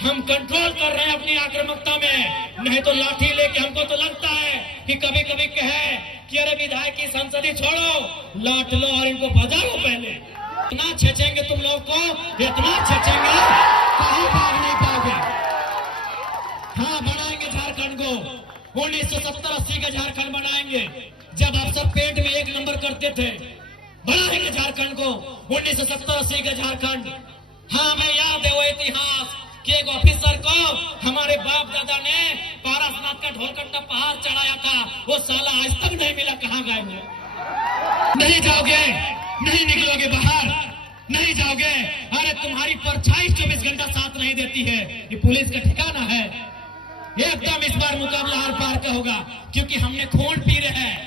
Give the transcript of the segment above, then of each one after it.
हम कंट्रोल कर रहे हैं अपनी आक्रामकता में, नहीं तो लाठी लेके हमको तो लगता है कि कभी कभी कहे कि अरे विधायक की संसदी छोड़ो, लाठ लो और इनको बजाओ। पहले इतना छेचेंगे तुम लोग को, इतना छेचेंगे कहीं भाग नहीं पाओगे। हाँ, बनाएंगे झारखंड को 1970-80 का झारखंड बनाएंगे, जब आप सब पेट में एक नंबर करते थे। बनाएंगे झारखंड को 1970-80 का झारखंड। हाँ, मैं याद है वो इतिहास कि एक ऑफिसर को हमारे बाप दादा ने पारसनाथ का ढोलकंडा पहाड़ चढ़ाया था, वो साला आज तक नहीं मिला, कहाँ गए वो? नहीं जाओगे, नहीं निकलोगे बाहर, नहीं जाओगे। अरे तुम्हारी परछाई 24 घंटा साथ नहीं देती है, ये पुलिस का ठिकाना है। एकदम इस बार मुकाबला हर पार का होगा, क्योंकि हमने खून पी रहे हैं।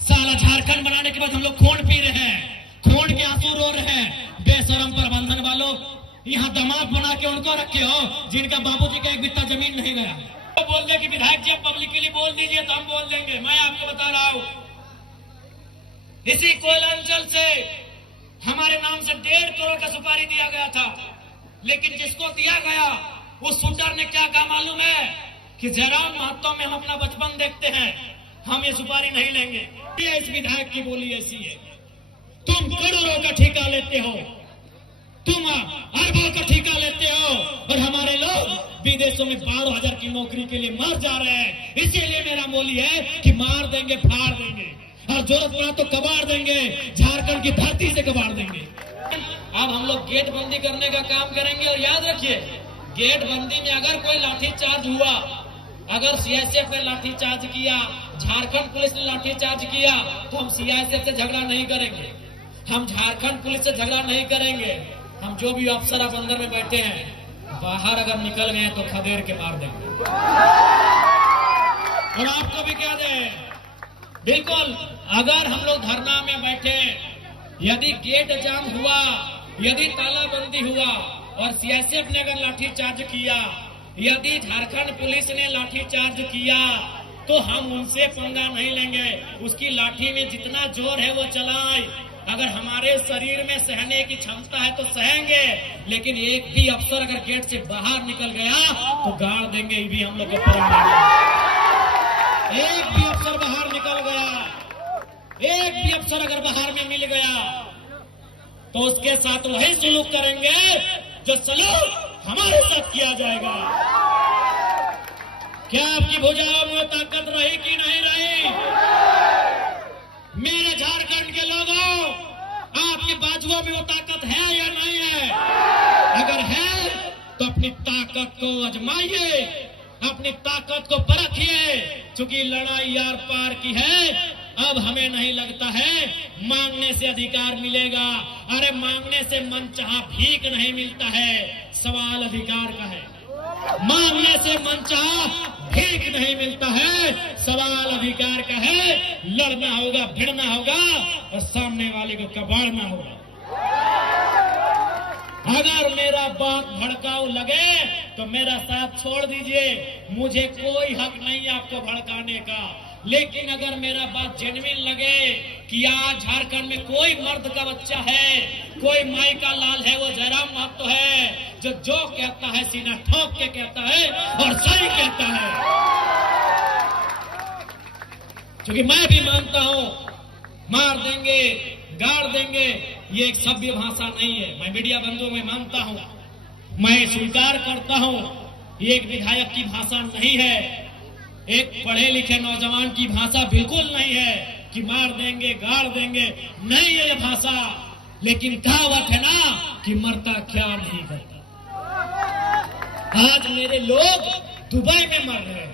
साला झारखंड बनाने के बाद हम लोग खून पी रहे हैं, खून के आंसू रो रहे हैं। बेशरम प्रबंधन वालों, यहाँ दामाद बना के उनको रखे हो जिनका बाबूजी का एक बित्ता जमीन नहीं गया। तो बोल दे कि विधायक जी पब्लिकली बोल दीजिए तो हम बोल देंगे। मैं आपको बता रहा हूँ, इसी कोयला अंचल से हमारे नाम से 1.5 करोड़ का सुपारी दिया गया था, लेकिन जिसको दिया गया उस शूटर ने क्या कहा मालूम है कि जयराम महतो में हम अपना बचपन देखते हैं, हम ये सुपारी नहीं लेंगे। ये इस विधायक की बोली ऐसी है। तुम करोड़ों का ठेका लेते हो, तुम अरबों का ठेका लेते हो, और हमारे लोग विदेशों में 12,000 की नौकरी के लिए मर जा रहे हैं। इसीलिए मेरा बोली है कि मार देंगे, फाड़ देंगे, और जरूरत पड़ा तो कबाड़ देंगे, झारखंड की धरती से कबाड़ देंगे। अब हम लोग गेट बंदी करने का काम करेंगे, और याद रखिए गेट बंदी में अगर कोई लाठीचार्ज हुआ, अगर सीआईएसएफ ने लाठीचार्ज किया, झारखंड पुलिस ने लाठीचार्ज किया, तो हम सीआईएसएफ से झगड़ा नहीं करेंगे, हम झारखंड पुलिस से झगड़ा नहीं करेंगे। हम जो भी अफसर अब अंदर में बैठे हैं, बाहर अगर निकल गए तो खदेड़ के मार देंगे। और आपको भी कह दें, बिल्कुल अगर हम लोग धरना में बैठे, यदि गेट जाम हुआ, यदि तालाबंदी हुआ और सीआईएसएफ ने अगर लाठीचार्ज किया, यदि झारखंड पुलिस ने लाठीचार्ज किया, तो हम उनसे पंगा नहीं लेंगे। उसकी लाठी में जितना जोर है वो चलाएं। अगर हमारे शरीर में सहने की क्षमता है तो सहेंगे, लेकिन एक भी अफसर अगर गेट से बाहर निकल गया तो गाड़ देंगे, ये भी हम लोग को परम देंगे। एक भी अफसर बाहर निकल गया, एक भी अफसर अगर बाहर में मिल गया, तो उसके साथ वही सलूक करेंगे जो सलूक हमारे साथ किया जाएगा। क्या आपकी भुजाओं में ताकत रही कि नहीं रही? मेरे झारखंड के लोगों, आपके बाजुओं में वो ताकत है या नहीं है? अगर है तो अपनी ताकत को आजमाइए, अपनी ताकत को परखिए, क्योंकि लड़ाई यार पार की है। अब हमें नहीं लगता है मांगने से अधिकार मिलेगा। अरे मांगने से मनचाहा भीख नहीं मिलता है, सवाल अधिकार का है। मांगने से मनचाहा भीख नहीं मिलता है, सवाल अधिकार का है। लड़ना होगा, भिड़ना होगा और सामने वाले को कबाड़ना होगा। अगर मेरा बात भड़काऊ लगे तो मेरा साथ छोड़ दीजिए, मुझे कोई हक नहीं आपको भड़काने का। लेकिन अगर मेरा बात जेन्युइन लगे कि आज झारखंड में कोई मर्द का बच्चा है, कोई माई का लाल है, वो जयराम महतो है, जो कहता है सीना ठोक के कहता है और सही कहता है। क्योंकि मैं भी मानता हूं, मार देंगे, गाड़ देंगे, ये एक सभ्य भाषा नहीं है। मैं मीडिया बंधुओं में मानता हूं, मैं स्वीकार करता हूं, ये एक विधायक की भाषा नहीं है, एक पढ़े लिखे नौजवान की भाषा बिल्कुल नहीं है कि मार देंगे, गाड़ देंगे, नहीं है ये भाषा। लेकिन कहावत है ना कि मरता क्या नहीं करता। आज मेरे लोग दुबई में मर रहे हैं,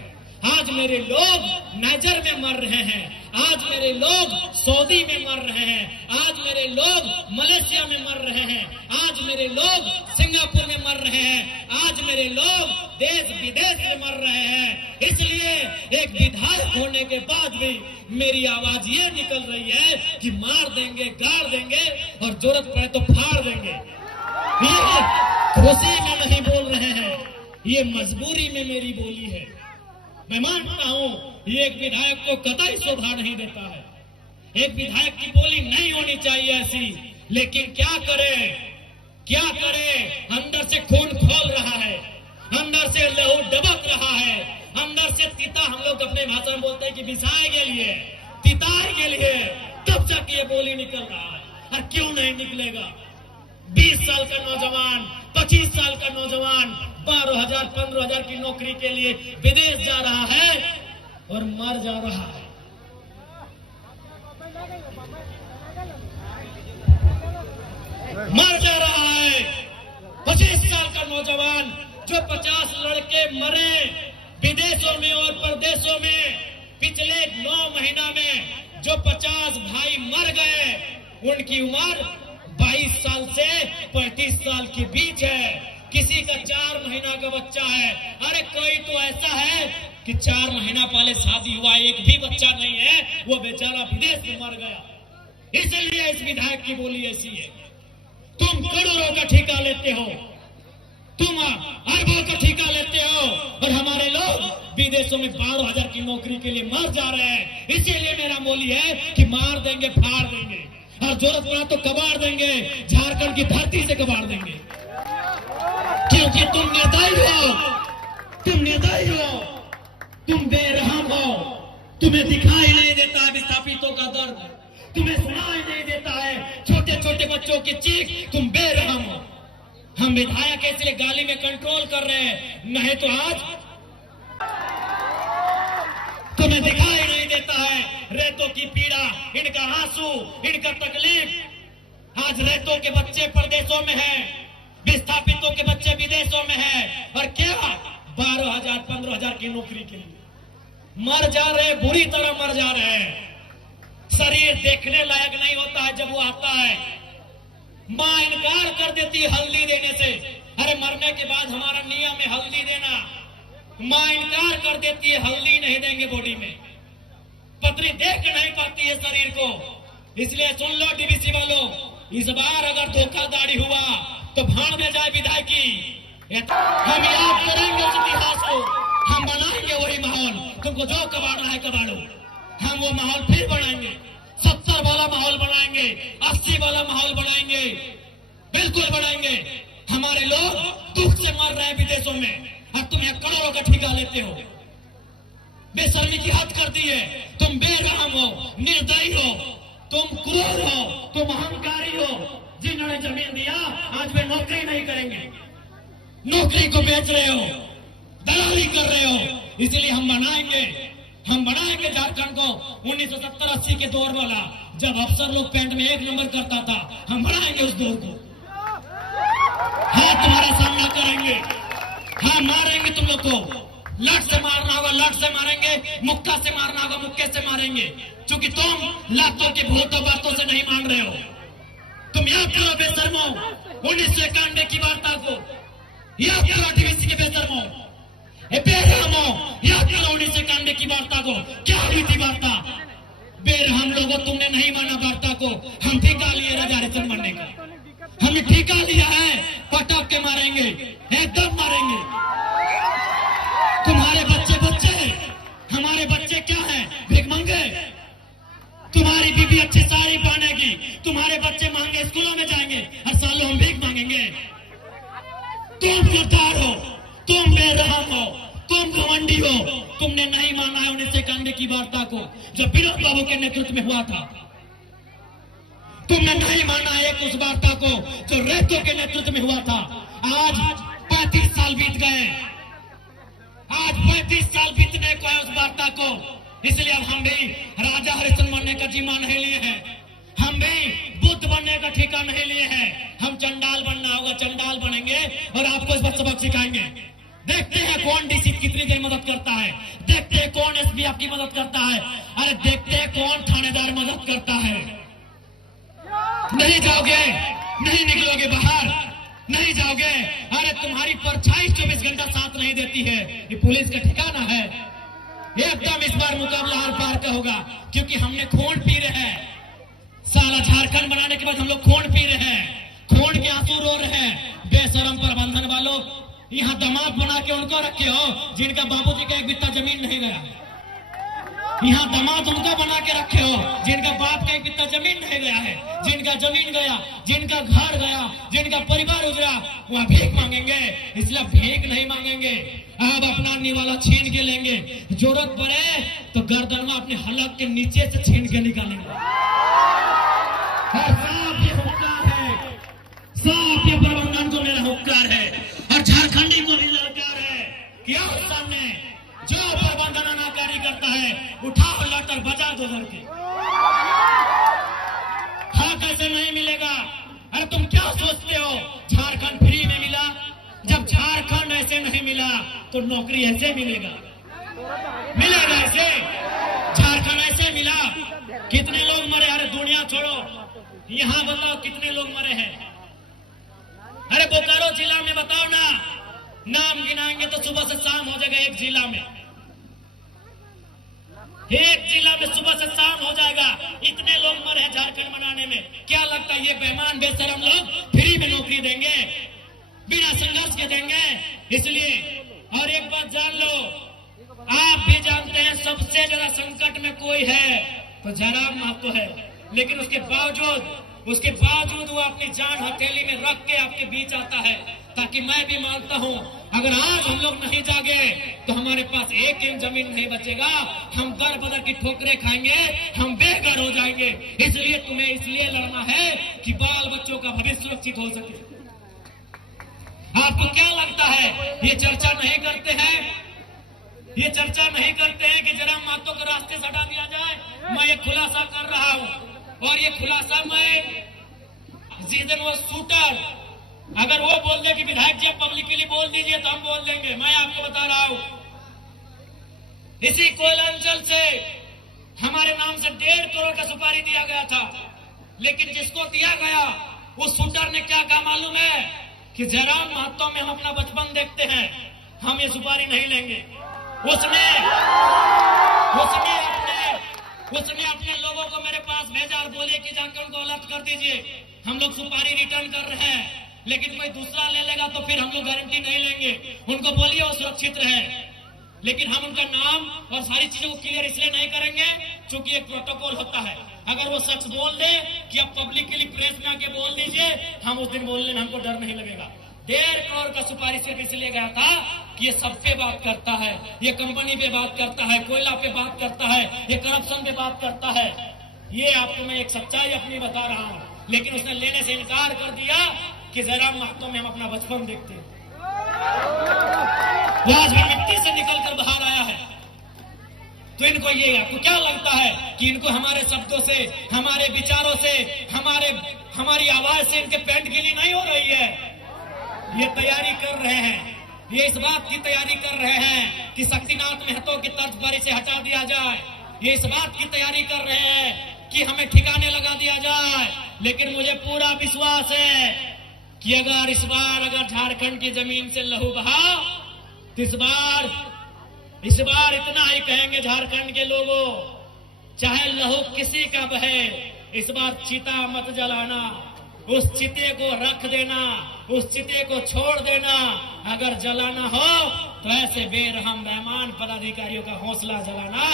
आज मेरे लोग नाइजर में मर रहे हैं, आज मेरे लोग सऊदी में मर रहे हैं, आज मेरे लोग मलेशिया में मर रहे हैं, आज मेरे लोग सिंगापुर में मर रहे हैं, आज मेरे लोग देश विदेश में मर रहे हैं। इसलिए एक विधायक होने के बाद भी मेरी आवाज ये निकल रही है कि मार देंगे, गाड़ देंगे और जरूरत पड़े तो फाड़ देंगे। ये खुशी में नहीं बोल रहे हैं, ये मजबूरी में मेरी बोली है। मैं मानता हूं ये एक विधायक को कतई शोभा नहीं देता है, एक विधायक की बोली नहीं होनी चाहिए ऐसी। लेकिन क्या करे, क्या करे, अंदर से खून खौल रहा है, से लहू डबक रहा है, अंदर से तीता, हम लोग अपने भाषा में बोलते हैं कि बिसाए के लिए, तिताए के लिए, तब तक ये बोली निकल रहा है। और क्यों नहीं निकलेगा? 20 साल का नौजवान, 25 साल का नौजवान 12,000 15,000 की नौकरी के लिए विदेश जा रहा है और मर जा रहा है। मर जा रहा है। 25 साल का नौजवान, जो 50 लड़के मरे विदेशों में और प्रदेशों में, पिछले 9 महीना में जो 50 भाई मर गए, उनकी उम्र 22 साल से 35 साल के बीच है। किसी का 4 महीना का बच्चा है। अरे कोई तो ऐसा है कि 4 महीना पहले शादी हुआ, एक भी बच्चा नहीं है, वो बेचारा विदेश में मर गया। इसलिए इस विधायक की बोली ऐसी है। तुम करोड़ों का ठेका लेते हो, तुम अरबों का ठेका लेते हो, और हमारे लोग विदेशों में 12,000 की नौकरी के लिए मर जा रहे हैं। इसीलिए मेरा बोली है कि मार देंगे, फाड़ देंगे, और जरूरत पड़ा तो कबाड़ देंगे, झारखंड की धरती से कबाड़ देंगे। क्योंकि तुम निर्दयी हो, तुम निर्दयी हो, तुम बेरहम हो। तुम्हें दिखाई नहीं देता है विस्थापितों का दर्द, तुम्हें सुनाई नहीं देता है छोटे छोटे बच्चों की चीख, तुम बेरहम हो। हम विधायक इसलिए गाली में कंट्रोल कर रहे हैं, नहीं तो आज तुम्हें दिखाई नहीं देता है रेतों की पीड़ा, इनका आंसू, इनका तकलीफ। आज रेतों के बच्चे प्रदेशों में हैं, विस्थापितों के बच्चे विदेशों में हैं, और क्या 12,000 15,000 की नौकरी के लिए मर जा रहे, बुरी तरह मर जा रहे हैं। शरीर देखने लायक नहीं होता है जब वो आता है। मां इनकार कर देती है हल्दी देने से। अरे मरने के बाद हमारा नियम है हल्दी देना, मां इनकार कर देती है, हल्दी नहीं देंगे बॉडी में। पत्नी देख नहीं पाती है शरीर को। इसलिए सुन लो डीवीसी वालों, इस बार अगर धोखाधड़ी हुआ तो भाड़ में जाए विधायकी। हम याद करेंगे उस इतिहास को, हम बनाएंगे वही माहौल। तुमको जो कबाड़ना है कबाड़ो, हम वो माहौल फिर बनाएंगे। 70 वाला माहौल बनाएंगे, 80 वाला माहौल बनाएंगे, बिल्कुल बनाएंगे। हमारे लोग दुख से मर रहे हैं विदेशों में, और तुम यहाँ करोड़ों का ठेका लेते हो। बेशर्मी की हद कर दी है। तुम बेरहम हो, निर्दयी हो, तुम क्रूर हो, तुम अहंकारी हो। जिन्होंने जमीन दिया आज वे नौकरी नहीं करेंगे, नौकरी को बेच रहे हो, दलाली कर रहे हो। इसलिए हम बनाएंगे झारखंड को 1970-80 के दौर वाला, जब अफसर लोग पैंट में 1 नंबर करता था। हम बनाएंगे उस दौर को। हाँ, तुम्हारा सामना करेंगे, हाँ मारेंगे तुम लोग को। लट से मारना होगा लट से मारेंगे, मुक्का से मारना होगा मुक्के से मारेंगे, क्योंकि तुम लातों के भूतों बातों से नहीं मान रहे हो। तुम याद करो बेशर्मो 1991 की वार्ता को, याद करो डीवीसी के बेशर्मो, बेरहमो, याद करो 1991 की वार्ता को। क्या हुई थी वार्ता? बेरहम लोगों, तुमने नहीं माना वार्ता को। हम ठेका लिए राजा हरिश्चंद्र मरने का, हमने ठेका लिया है, पटक के मारेंगे, एकदम मारेंगे। तुम्हारे बच्चे हमारे बच्चे क्या हैं? भिखमंगे। तुम्हारी बीबी अच्छी साड़ी पहनेगी, तुम्हारे बच्चे महंगे स्कूलों में जाएंगे, हर साल हम भीख मांगेंगे। तुम गद्दार हो, तुम बेरहम हो, तुम घमंडी हो। तुमने नहीं माना है 1991 की वार्ता को, जो विनोद बाबू के नेतृत्व में हुआ था। तुमने नहीं माना है उस वार्ता को जो रेतों के नेतृत्व में हुआ था। आज 35 साल बीत गए, आज 35 साल बीतने को है उस वार्ता को। इसलिए अब हम भी राजा हरिश्चंद्र बनने का जिम्मा नहीं लिए हैं, हम भी बुद्ध बनने का ठेका नहीं लिए हैं। हम चंडाल बनना होगा, चंडाल बनेंगे और आपको इस पर सबक सिखाएंगे। देखते हैं कौन डीसी कितनी देर मदद करता है, देखते हैं कौन एसपी आपकी मदद करता है, अरे देखते हैं कौन थानेदार मदद करता है। नहीं जाओगे, नहीं निकलोगे बाहर, नहीं जाओगे। अरे तुम्हारी परछाई 24 घंटा साथ नहीं देती है, ये पुलिस का ठिकाना है। एकदम इस बार मुकाबला हर पार का होगा, क्योंकि हमने खून पी रहे हैं। साला झारखंड बनाने के बाद हम लोग खून पी रहे हैं, खून के आंसू रो रहे हैं। बेशरम प्रबंधन वालों, यहाँ दामाद बना के उनको रखे हो जिनका बाबूजी का 1 बित्ता जमीन नहीं गया। यहाँ दामाद उनका बना के रखे हो जिनका बाप का एक बित्ता जमीन नहीं गया है, जिनका जमीन गया, जिनका घर गया, जिनका परिवार उजड़ा, वह भीख मांगेंगे। इसलिए भीख नहीं मांगेंगे, अब अपना निवाला छीन के लेंगे। जरूरत पड़े तो गर्दन में अपने हलक के नीचे से छीन के निकालेंगे। और साफ ये हुक्कार है, साफ ये प्रबंधन को मेरा हुक्कार है और झारखंडी को भी ललकार है कि आओ सामने, जो प्रबंधन अनाकारी करता है उठाओ लट और बजा दो घर के। हाँ, कैसे नहीं मिलेगा? अरे तुम क्या सोचते हो झारखंड फ्री में मिला? जब झारखंड ऐसे नहीं मिला तो नौकरी ऐसे मिलेगा? मिलेगा ऐसे? झारखंड ऐसे मिला? कितने लोग मरे? अरे दुनिया छोड़ो, यहाँ बताओ कितने लोग मरे हैं? अरे बोकारो जिला में बताओ ना, नाम गिनाएंगे तो सुबह से शाम हो जाएगा। एक जिला में सुबह से शाम हो जाएगा। इतने लोग मरे हैं झारखंड बनाने में। क्या लगता है ये बेईमान बेशरम लोग फ्री में नौकरी देंगे? बिना संघर्ष के देंगे? इसलिए और एक बात जान लो, आप भी जानते हैं सबसे ज्यादा संकट में कोई है तो जयराम महतो है, लेकिन उसके बावजूद वो अपनी जान हथेली में रख के आपके बीच आता है, ताकि मैं भी मानता हूं अगर आज हम लोग नहीं जागे तो हमारे पास एक इंच जमीन नहीं बचेगा, हम दर बदर की ठोकरें खाएंगे, हम बेघर हो जाएंगे। इसलिए तुम्हें इसलिए लड़ना है कि बाल बच्चों का भविष्य सुरक्षित हो सके। आपको क्या लगता है ये चर्चा नहीं करते हैं? ये चर्चा नहीं करते हैं कि जयराम महतो को रास्ते से हटा दिया जाए? मैं ये खुलासा कर रहा हूं और ये खुलासा मैं जिस दिन वो शूटर अगर वो बोल दे कि विधायक जी पब्लिकली बोल दीजिए तो हम बोल देंगे। मैं आपको बता रहा हूं, इसी कोयलांचल से हमारे नाम से 1.5 करोड़ का सुपारी दिया गया था, लेकिन जिसको दिया गया उस शूटर ने क्या कहा मालूम है? कि जयराम महतो में हम अपना बचपन देखते हैं, हम ये सुपारी नहीं लेंगे। उसने अपने लोगों को मेरे पास भेजा और बोले कि जाकर उनको अलर्ट कर दीजिए, हम लोग सुपारी रिटर्न कर रहे हैं, लेकिन कोई दूसरा ले लेगा तो फिर हम लोग गारंटी नहीं लेंगे। उनको बोलिए वो सुरक्षित रहे, लेकिन हम उनका नाम और सारी चीजों को क्लियर इसलिए नहीं करेंगे क्योंकि एक प्रोटोकॉल होता है। अगर वो शख्स बोल दे कि आप पब्लिकली प्रेस में आके बोल दीजिए, हम उस दिन बोलने में हमको डर नहीं लगेगा। 1.5 करोड़ का सुपारी सिर्फ इसलिए गया था कि ये सब पे बात करता है, ये कंपनी पे बात करता है, कोयला पे बात करता है, ये करप्शन पे बात करता है। ये आपको मैं एक सच्चाई अपनी बता रहा हूं, लेकिन उसने लेने से इनकार कर दिया कि जयराम महतो में हम अपना बचपन देखते हैं। वो आज भी मिट्टी से निकलकर बाहर आया है। तो इनको ये आपको क्या लगता है कि इनको हमारे शब्दों से, हमारे विचारों से, हमारी आवाज से इनके पेंट गिली नहीं हो रही है? ये तैयारी कर रहे हैं, ये इस बात की तैयारी कर रहे हैं कि शक्तिनाथ महतो की तर्ज पर इसे हटा दिया जाए। ये इस बात की तैयारी कर रहे हैं कि हमें ठिकाने लगा दिया जाए। लेकिन मुझे पूरा विश्वास है कि अगर इस बार झारखंड की जमीन से लहू बहा तो इस बार इतना ही कहेंगे झारखंड के लोगों, चाहे लहू किसी का बहे, इस बार चिता मत जलाना, उस चिते को रख देना, उस चिते को छोड़ देना। अगर जलाना हो तो ऐसे बेरहम बेईमान पदाधिकारियों का हौसला जलाना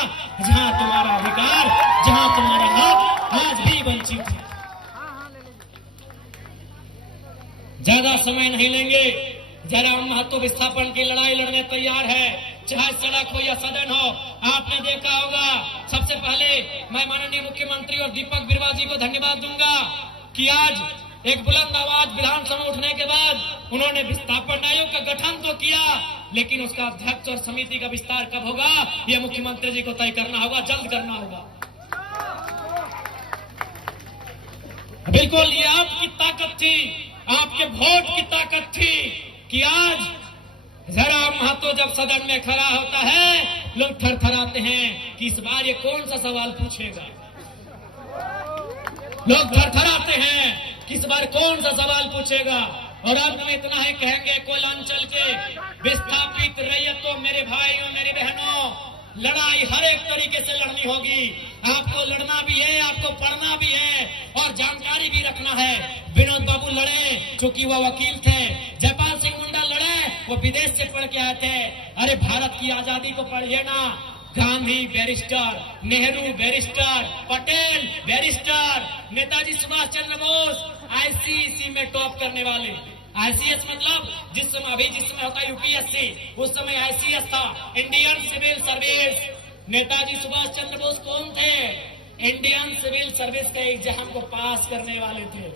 जहां तुम्हारा अधिकार, जहां तुम्हारा हक आज भी वंचित है। ज्यादा समय नहीं लेंगे, जयराम महतो विस्थापन की लड़ाई लड़ने तैयार है, चाहे सड़क हो या सदन हो। आपने देखा होगा, सबसे पहले मैं माननीय मुख्यमंत्री और दीपक बिरुवा जी को धन्यवाद दूंगा कि आज एक बुलंद आवाज विधानसभा में उठने के बाद उन्होंने विस्थापन आयोग का गठन तो किया, लेकिन उसका अध्यक्ष और समिति का विस्तार कब होगा यह मुख्यमंत्री जी को तय करना होगा, जल्द करना होगा। बिल्कुल ये आपकी ताकत थी, आपके वोट की ताकत थी कि आज जयराम महतो जब सदन में खड़ा होता है लोग थरथराते हैं कि इस बार ये कौन सा सवाल पूछेगा। लोग थरथराते हैं कि इस बार कौन सा सवाल पूछेगा। और अब हम इतना ही कहेंगे, कोयलांचल के विस्थापित रैयतों, मेरे भाइयों मेरी बहनों, लड़ाई हर एक तरीके से लड़नी होगी। आपको लड़ना भी है, आपको पढ़ना भी है और जानकारी भी रखना है। विनोद बाबू लड़े क्योंकि वह वकील थे, जयपाल सिंह मुंडा लड़े वो विदेश से पढ़ के आए थे। अरे भारत की आजादी को पढ़िए ना, Gandhi barrister, Nehru barrister, Patel barrister, Netaji Subhash Chandra Bose ICSE में टॉप करने वाले। आईसीएस मतलब जिस समय होता है यूपीएससी, उस समय आईसीएस था, Indian civil service. Netaji Subhash Chandra Bose कौन थे? इंडियन सिविल सर्विस का एग्जाम को पास करने वाले थे,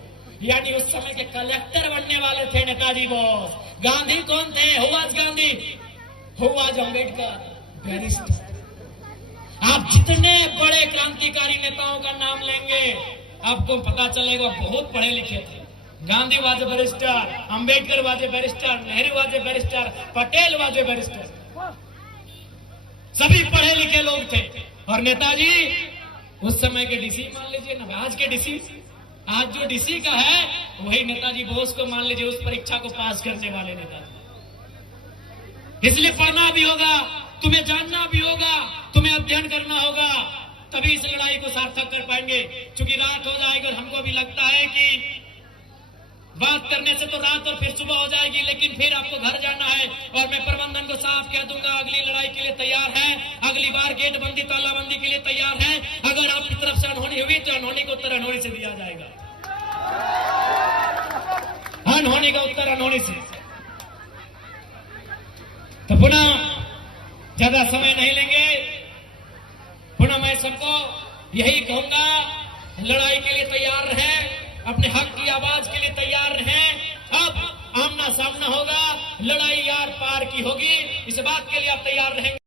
यानी उस समय के कलेक्टर बनने वाले थे नेताजी बोस। गांधी कौन थे? Who was Gandhi? Who was Ambedkar? Barrister. आप जितने बड़े क्रांतिकारी नेताओं का नाम लेंगे आपको पता चलेगा बहुत पढ़े लिखे थे। Gandhi was barrister, Ambedkar was barrister, Nehru was barrister, Patel was barrister, सभी पढ़े लिखे लोग थे। और नेताजी उस समय के डीसी मान लीजिए ना, आज के डीसी, आज जो डीसी का है वही नेताजी बोस को मान लीजिए, उस परीक्षा को पास करने वाले नेताजी। इसलिए पढ़ना भी होगा, तुम्हें जानना भी होगा, तुम्हें अध्ययन करना होगा, तभी इस लड़ाई को सार्थक कर पाएंगे। क्योंकि रात हो जाएगी और हमको भी लगता है कि बात करने से तो रात और फिर सुबह हो जाएगी, लेकिन फिर आपको घर जाना है। और मैं प्रबंधन को साफ कह दूंगा, अगली लड़ाई के लिए तैयार है, अगली बार गेट बंदी तालाबंदी के लिए तैयार है। अगर आपकी तरफ से अनहोनी हुई तो अनहोनी का उत्तर अनहोनी से दिया जाएगा, अनहोनी का उत्तर अनहोनी से। तो पुनः ज्यादा समय नहीं लेंगे, पुनः मैं सबको यही कहूंगा, लड़ाई के लिए तैयार रहें, अपने हक की आवाज के लिए तैयार रहें। अब आमना सामना होगा, लड़ाई यार पार की होगी, इस बात के लिए आप तैयार रहेंगे।